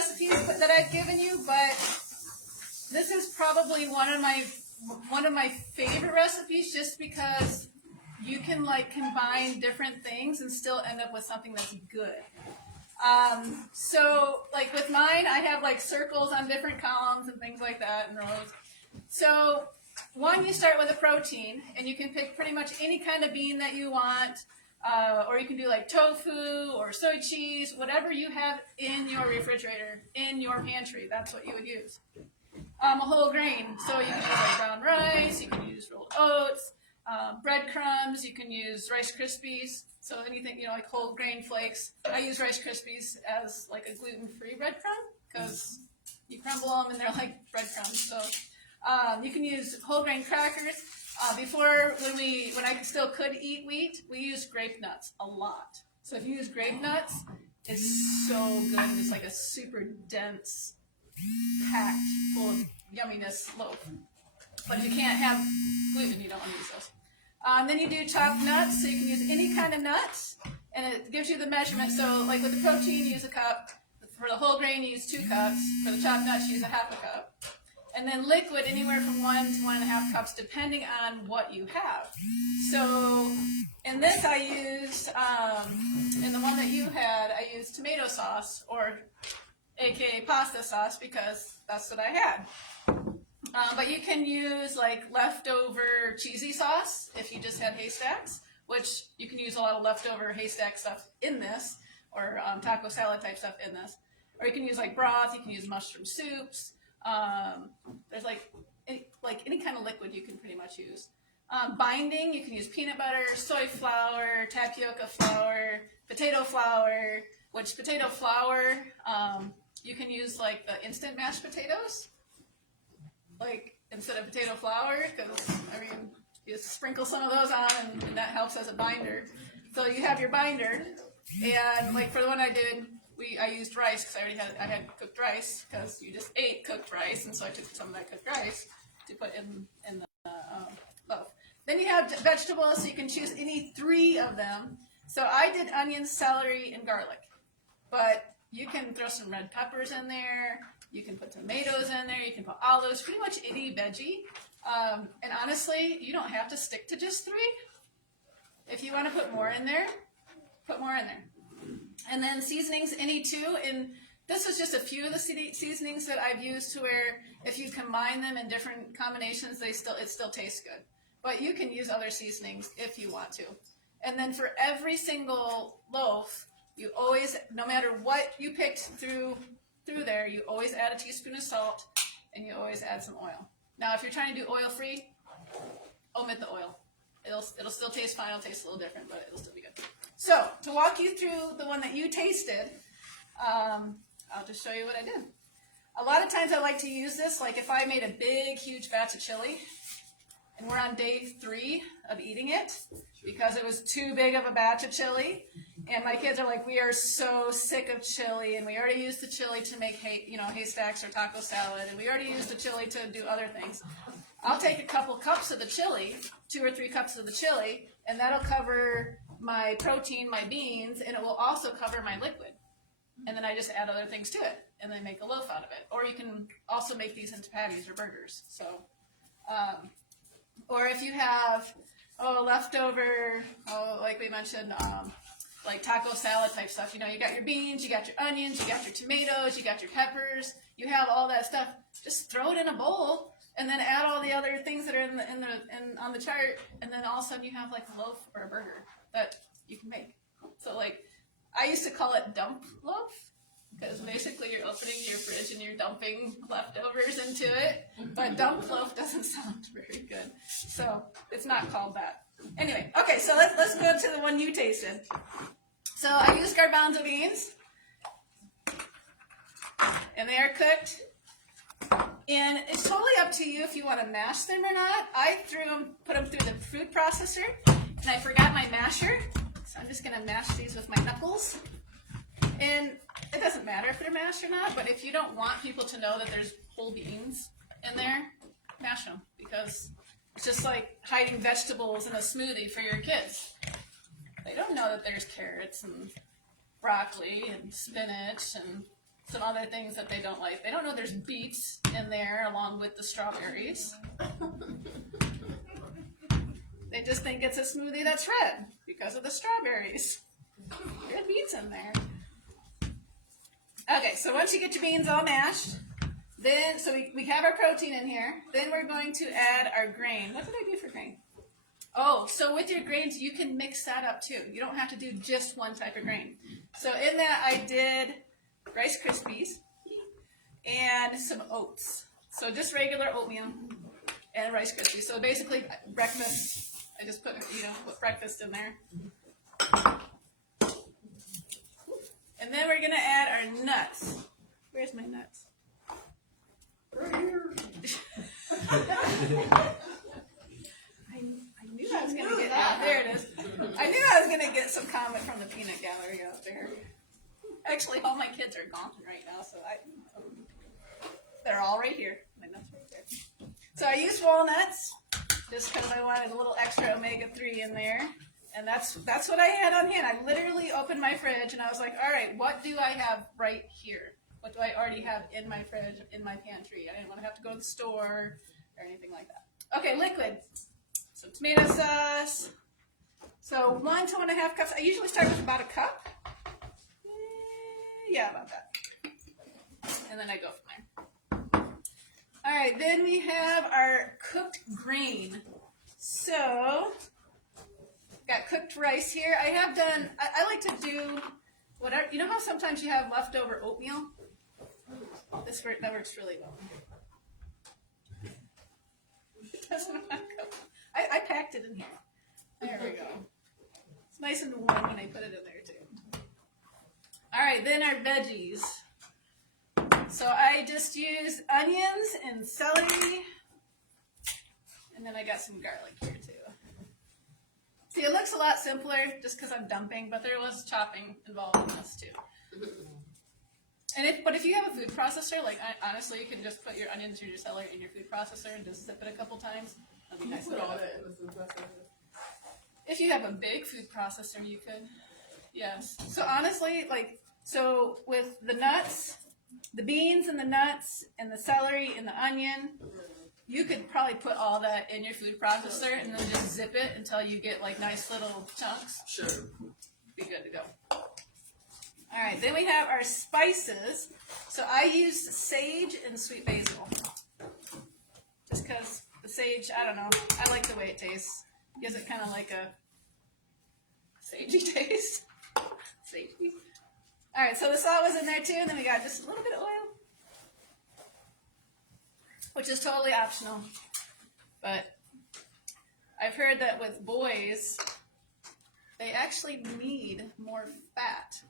recipes that I've given you, but this is probably one of my favorite recipes, just because you can like combine different things and still end up with something that's good. So like with mine, I have like circles on different columns and things like that and rows. So one, you start with a protein, and you can pick pretty much any kind of bean that you want, or you can do like tofu or soy cheese, whatever you have in your refrigerator, in your pantry, that's what you would use. A whole grain, so you can use like brown rice, you can use rolled oats, breadcrumbs, you can use Rice Krispies, so anything, you know, like whole grain flakes. I use Rice Krispies as like a gluten-free breadcrumb, because you crumble them and they're like breadcrumbs. So you can use whole grain crackers. Before, when I still could eat wheat, we used grape nuts a lot. So if you use grape nuts, it's so good. It's like a super dense, packed, full of yumminess loaf. But if you can't have gluten, you don't want to use those. Then you do chopped nuts, so you can use any kind of nuts, and it gives you the measurement. So like with the protein, you use a cup. For the whole grain, you use 2 cups. For the chopped nuts, you use a half a cup. And then liquid, anywhere from 1 to 1.5 cups, depending on what you have. So in this, I used, in the one that you had, I used tomato sauce, or aka pasta sauce, because that's what I had. But you can use like leftover cheesy sauce if you just had haystacks, which you can use a lot of leftover haystack stuff in this, or taco salad type stuff in this. Or you can use like broth, you can use mushroom soups. There's like any kind of liquid you can pretty much use. Binding, you can use peanut butter, soy flour, tapioca flour, potato flour, which potato flour, you can use like the instant mashed potatoes, like instead of potato flour, because I mean, you sprinkle some of those on and that helps as a binder. So you have your binder, and like for the one I did, I used rice because I had cooked rice, because you just ate cooked rice, and so I took some of that cooked rice to put in the loaf. Then you have vegetables, so you can choose any 3 of them. So I did onions, celery, and garlic, but you can throw some red peppers in there. You can put tomatoes in there. You can put olives, pretty much any veggie. And honestly, you don't have to stick to just 3. If you want to put more in there, put more in there. And then seasonings, any 2, and this is just a few of the seasonings that I've used, to where if you combine them in different combinations, it still tastes good. But you can use other seasonings if you want to. And then for every single loaf, you always, no matter what you picked through there, you always add a teaspoon of salt, and you always add some oil. Now, if you're trying to do oil-free, omit the oil. It'll still taste fine. It'll taste a little different, but it'll still be good. So, to walk you through the one that you tasted, I'll just show you what I did. A lot of times I like to use this, like if I made a big, huge batch of chili, and we're on day 3 of eating it, because it was too big of a batch of chili, and my kids are like, we are so sick of chili, and we already used the chili to make haystacks or taco salad, and we already used the chili to do other things. I'll take a couple cups of the chili, 2 or 3 cups of the chili, and that'll cover my protein, my beans, and it will also cover my liquid. And then I just add other things to it, and then make a loaf out of it. Or you can also make these into patties or burgers. So, or if you have leftover, like we mentioned, like taco salad type stuff. You got your beans, you got your onions, you got your tomatoes, you got your peppers. You have all that stuff. Just throw it in a bowl, and then add all the other things that are on the chart, and then all of a sudden you have like a loaf or a burger that you can make. So like, I used to call it dump loaf, because basically you're opening your fridge and you're dumping leftovers into it, but dump loaf doesn't sound very good, so it's not called that. Anyway, okay, so let's go to the one you tasted. So I used garbanzo beans, and they are cooked. And it's totally up to you if you want to mash them or not. I put them through the food processor, and I forgot my masher, so I'm just going to mash these with my knuckles. And it doesn't matter if they're mashed or not, but if you don't want people to know that there's whole beans in there, mash them, because it's just like hiding vegetables in a smoothie for your kids. They don't know that there's carrots and broccoli and spinach and some other things that they don't like. They don't know there's beets in there along with the strawberries. They just think it's a smoothie that's red because of the strawberries. There's beets in there. Okay, so once you get your beans all mashed, then, so we have our protein in here. Then we're going to add our grain. What did I do for grain? Oh, so with your grains, you can mix that up too. You don't have to do just one type of grain. So in that, I did Rice Krispies and some oats. So just regular oatmeal and Rice Krispies. So basically, breakfast. I just put breakfast in there. And then we're gonna add our nuts. Where's my nuts? Right here. I knew I was gonna get that. There it is. I knew I was gonna get some comment from the peanut gallery out there. Actually, all my kids are gone right now, so they're all right here. My nuts right there. So I used walnuts just because I wanted a little extra omega-3 in there. And that's what I had on hand. I literally opened my fridge and I was like, all right, what do I have right here? What do I already have in my fridge, in my pantry? I didn't want to have to go to the store or anything like that. Okay, liquid. So tomato sauce. So 1 to 1.5 cups. I usually start with about a cup. Yeah, about that. And then I go from there. All right, then we have our cooked grain. So got cooked rice here. I have done, I like to do whatever, you know how sometimes you have leftover oatmeal? That works really well. It doesn't want to go. I packed it in here. There we go. It's nice and warm when I put it in there too. All right, then our veggies. So I just used onions and celery. And then I got some garlic here too. See, it looks a lot simpler just because I'm dumping, but there was chopping involved in this too. And if you have a food processor, like honestly, you can just put your onions or your celery in your food processor and just zip it a couple times. That'd be nice. Put all that in the food processor. If you have a big food processor, you could. Yes. So honestly, so with the nuts, the beans and the nuts and the celery and the onion, you could probably put all that in your food processor and then just zip it until you get like nice little chunks. Sure. Be good to go. All right, then we have our spices. So I used sage and sweet basil. Just because the sage, I don't know, I like the way it tastes. Gives it kind of like a sagey taste. Sagey. All right, so the salt was in there too, and then we got just a little bit of oil, which is totally optional. But I've heard that with boys, they actually need more fat,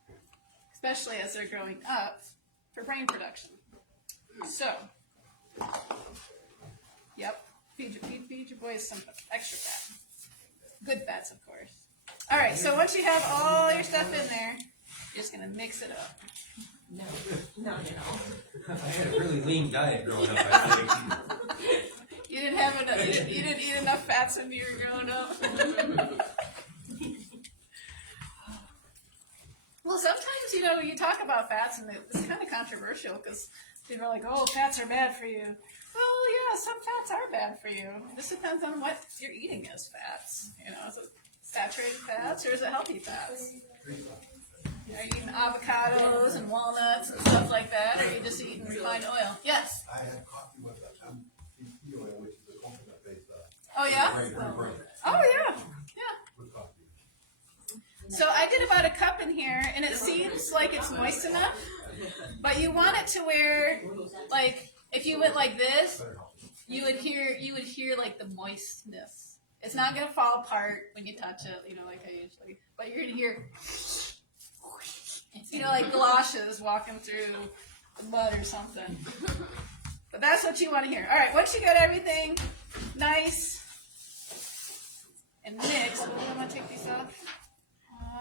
especially as they're growing up, for brain production. So, yep, feed your boys some extra fat. Good fats, of course. All right, so once you have all your stuff in there, you're just going to mix it up. No, not at all. I had a really lean diet growing up, I think. You didn't have enough. You didn't eat enough fats when you were growing up. Well, sometimes you talk about fats, and it's kind of controversial because people are like, "Oh, fats are bad for you." Well, yeah, some fats are bad for you. It just depends on what you're eating as fats. Is it saturated fats or is it healthy fats? Are you eating avocados and walnuts and stuff like that, or are you just eating refined oil? Yes. I had coffee with MCT oil, which is a coconut-based. Oh yeah. Brain. Oh yeah. Yeah. With coffee. So I did about a cup in here, and it seems like it's moist enough, but you want it to where, like, if you went like this, you would hear like the moistness. It's not gonna fall apart when you touch it, like I usually, but you're gonna hear, like galoshes walking through the mud or something. But that's what you want to hear. All right, once you got everything nice and mixed, I'm gonna take these off.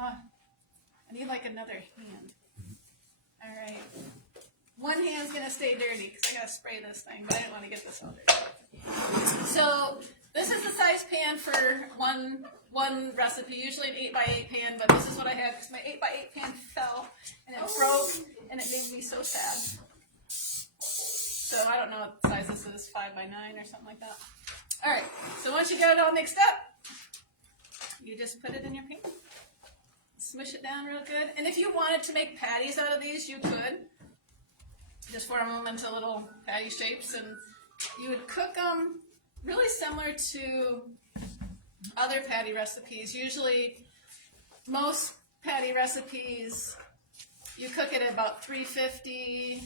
I need like another hand. All right. one hand's gonna stay dirty because I gotta spray this thing, but I didn't want to get this all dirty. So this is the size pan for one recipe, usually an 8x8 pan, but this is what I had because my 8x8 pan fell and it broke and it made me so sad. So I don't know what size this is, 5x9 or something like that. All right, so once you get it all mixed up, you just put it in your pan. Smush it down real good. And if you wanted to make patties out of these, you could. Just form them into little patty shapes, and you would cook them really similar to other patty recipes. Usually, most patty recipes, you cook it at about 350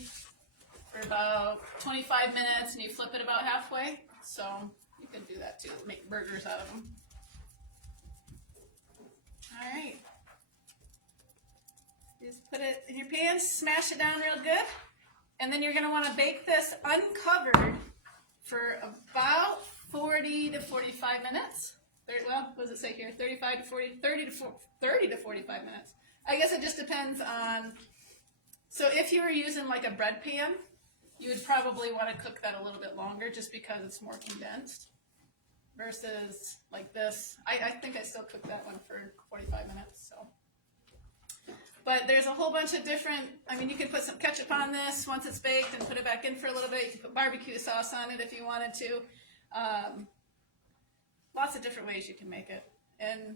for about 25 minutes, and you flip it about halfway. So you can do that too, make burgers out of them. All right. Just put it in your pan, smash it down real good, and then you're going to want to bake this uncovered for about 40 to 45 minutes. Well, what does it say here? 30 to 45 minutes. I guess it just depends on, so if you were using like a bread pan, you would probably want to cook that a little bit longer just because it's more condensed versus like this. I think I still cook that one for 45 minutes, so. But there's a whole bunch of different, I mean, you can put some ketchup on this once it's baked and put it back in for a little bit. You can put barbecue sauce on it if you wanted to. Lots of different ways you can make it. And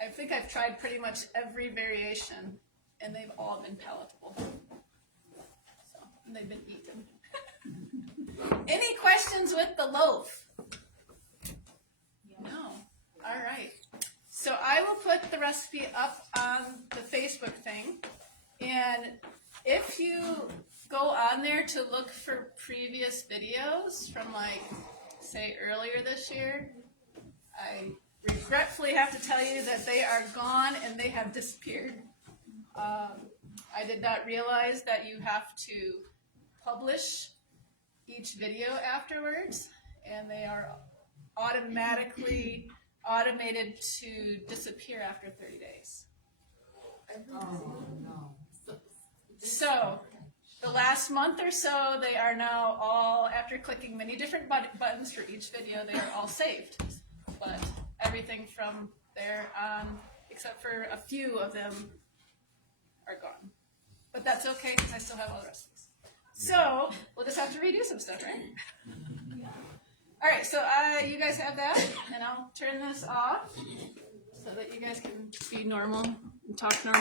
I think I've tried pretty much every variation, and they've all been palatable. So, and they've been eaten. Any questions with the loaf? No. All right. So I will put the recipe up on the Facebook thing, and if you go on there to look for previous videos from like, say, earlier this year, I regretfully have to tell you that they are gone and they have disappeared. I did not realize that you have to publish each video afterwards, and they are automatically automated to disappear after 30 days. Oh, no. So, the last month or so, they are now all, after clicking many different buttons for each video, they are all saved. But everything from there on, except for a few of them, are gone. But that's okay, because I still have all the recipes. So, we'll just have to redo some stuff, right? All right, so you guys have that, and I'll turn this off so that you guys can be normal and talk normal.